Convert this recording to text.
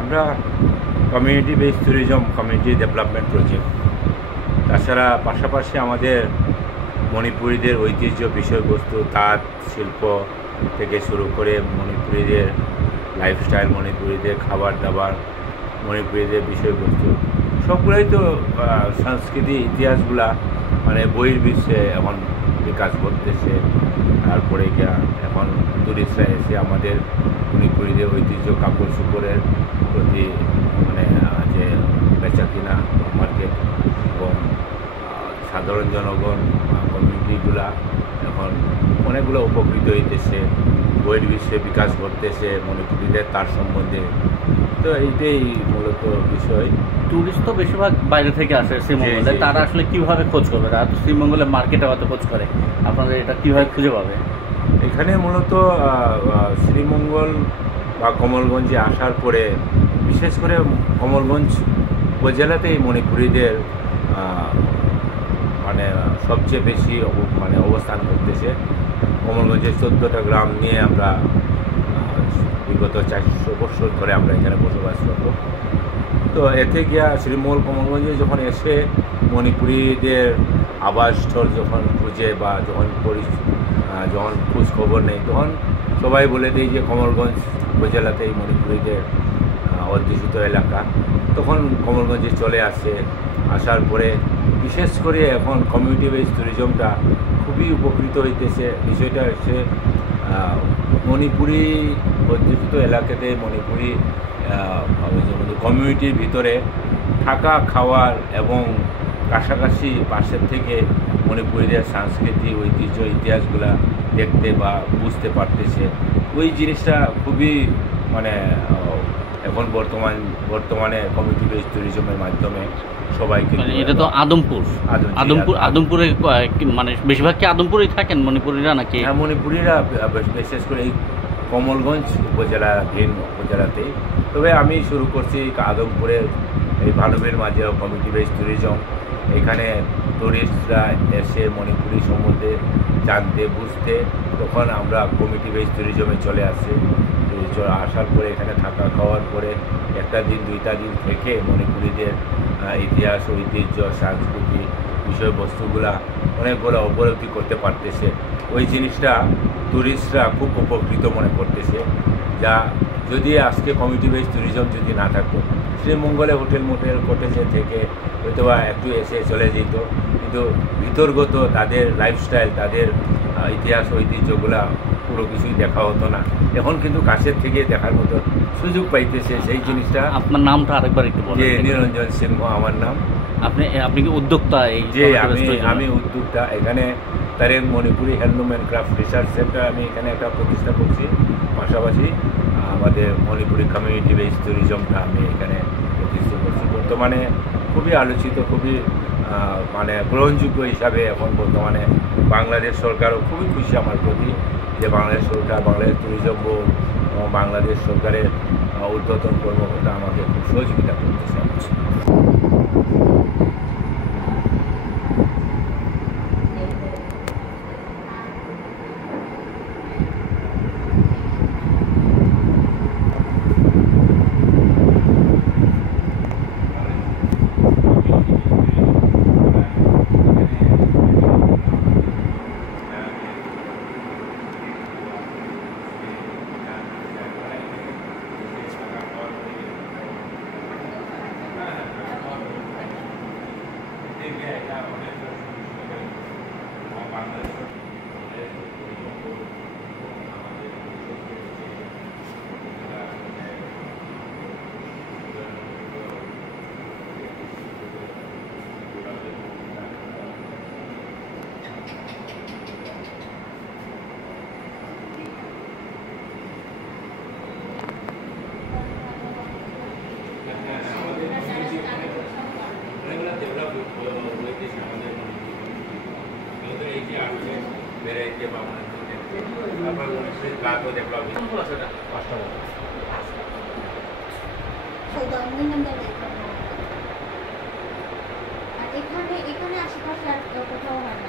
আমরা community base tourism community development project, তাছাড়া পাশাপাশি আমাদের মণিপুরীদের ঐতিহ্য বিষয়বস্তু, তাঁত শিল্প থেকে শুরু করে মণিপুরীদের লাইফস্টাইল, মণিপুরীদের খাবার দাবার, মণিপুরীদের বিষয়বস্তু সবগুলোই তো সংস্কৃতি ইতিহাসগুলা মানে বহির্বিশ্বে এখন বিকাশ করতেছে। তারপরে এখন টুরিস্টরা এসে আমাদের মণিপুরীদের ঐতিহ্য কাপড় চোপড়ের প্রতি মানে যে বেচা কিনা মার্কেট এবং সাধারণ জনগণ কমিউনিটিগুলা এখন অনেকগুলো উপকৃত হইতেছে, বহির্বিশ্বে বিকাশ করতেছে মণিপুরীদের তার সম্বন্ধে। তো এইটাই মূলত বিষয়। টুরিস্ট তো বেশিরভাগ বাইরে থেকে আসে শ্রীমঙ্গলে, তারা আসলে কিভাবে খোঁজ করবে? তারা তো শ্রীমঙ্গলে মার্কেটে হয়তো খোঁজ করে, আপনাদের এটা কিভাবে খুঁজে পাবে? এখানে মূলত শ্রীমঙ্গল বা কমলগঞ্জে আসার পরে বিশেষ করে কমলগঞ্জ উপজেলাতেই মণিপুরীদের মানে সবচেয়ে বেশি মানে অবস্থান করতেছে। কমলগঞ্জের 14টা গ্রাম নিয়ে আমরা বিগত 400 বছর ধরে আমরা এখানে বসবাসরত। তো এতে গিয়া শ্রীমঙ্গল কমলগঞ্জে যখন এসে মণিপুরীদের আবাসস্থল যখন খুঁজে বা যখন খোঁজ খবর নেই, তখন সবাই বলে দেয় যে কমলগঞ্জ উপজেলাতেই মণিপুরীদের অধ্যুষিত এলাকা। তখন কমলগঞ্জে চলে আসে, আসার পরে বিশেষ করে এখন কমিউনিটি বেস ট্যুরিজমটা খুবই উপকৃত হইতেছে। বিষয়টা হচ্ছে মণিপুরি অধ্যুষিত এলাকাতে মণিপুরি কমিউনিটির ভিতরে থাকা খাওয়ার এবং কাছাকাছি পাশের থেকে মণিপুরীদের সংস্কৃতি, ঐতিহ্য, ইতিহাসগুলা দেখতে বা বুঝতে পারতেছে। ওই জিনিসটা খুবই মানে এখন বর্তমানে কমিউনিটি বেস ট্যুরিজমের মাধ্যমে সবাইকে। এটা তো আদমপুরে মানে বেশিরভাগ কি আদমপুরেই থাকেন মণিপুরীরা নাকি? হ্যাঁ, মণিপুরীরা বিশেষ করে এই কমলগঞ্জ উপজেলাতেই। তবে আমি শুরু করছি আদমপুরের এই ভানুবের মাঝে কমিউনিটি বেস ট্যুরিজম। এখানে টুরিস্টরা এসে মণিপুরি সম্বন্ধে জানতে বুঝতে, তখন আমরা কমিউনিটি বেস ট্যুরিজমে চলে আসছি। আসার পরে এখানে থাকা খাওয়ার পরে একটা দিন 2টা দিন থেকে মণিপুরীদের ইতিহাস, ঐতিহ্য, সংস্কৃতি বিষয়বস্তুগুলা অনেকগুলো উপলব্ধি করতে পারতেছে। ওই জিনিসটা টুরিস্টরা খুব উপকৃত মনে করতেছে। যা যদি আজকে কমিউনিটি বেস ট্যুরিজম যদি না থাকতো, শ্রীমঙ্গলে হোটেল কটেজে থেকে হয়তো বা একটু এসে চলে যেত, কিন্তু ভিতরগত তাদের লাইফস্টাইল, তাদের ইতিহাস, ঐতিহ্যগুলা পুরো কিছুই দেখা হতো না। এখন কিন্তু কাছের থেকে দেখার মতো সুযোগ পাইতেছে সেই জিনিসটা। আপনার নামটা আরেকবার একটু বলুন। যে নিরঞ্জন সিংহ আমার নাম। আপনি কি উদ্যোক্তা? যে আমি উদ্যোক্তা। এখানে তারেন Manipuri handloom and craft research centre আমি এখানে একটা প্রতিষ্ঠা করছি। পাশাপাশি আমাদের মণিপুরি কমিউনিটি বেস ট্যুরিজমটা আমি এখানে প্রতিষ্ঠা করছি। বর্তমানে খুবই আলোচিত, খুবই মানে গ্রহণযোগ্য হিসাবে এখন বর্তমানে বাংলাদেশ সরকারও খুবই খুশি আমার প্রতি, যে বাংলাদেশ সরকার, বাংলাদেশ ট্যুরিজম বোর্ড এবং বাংলাদেশ সরকারের ঊর্ধ্বতন কর্মকর্তা আমাকে খুব সহযোগিতা করতেছে। এখানে আশেপাশে আর কোথাও হয় না।